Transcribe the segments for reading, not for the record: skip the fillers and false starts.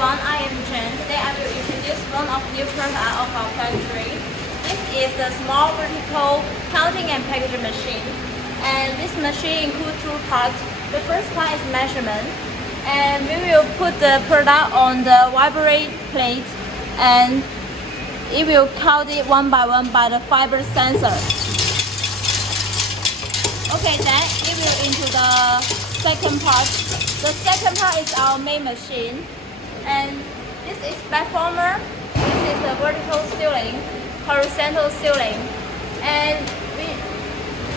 everyone, I am Jen. Today I will introduce one of new product of our factory. This is the small vertical counting and packaging machine. And this machine includes two parts. The first part is measurement. And we will put the product on the vibrate plate and it will count it one by one by the fiber sensor. Okay, then it will into the second part. The second part is our main machine. And this is platformer. This is the vertical sealing, horizontal sealing. And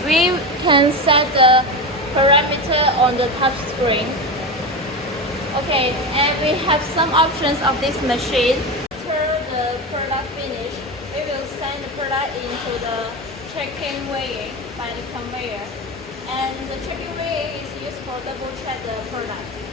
we can set the parameter on the touch screen. Okay, and we have some options of this machine. After the product finish, we will send the product into the checking weighing by the conveyor. And the checking weighing is used for double check the product.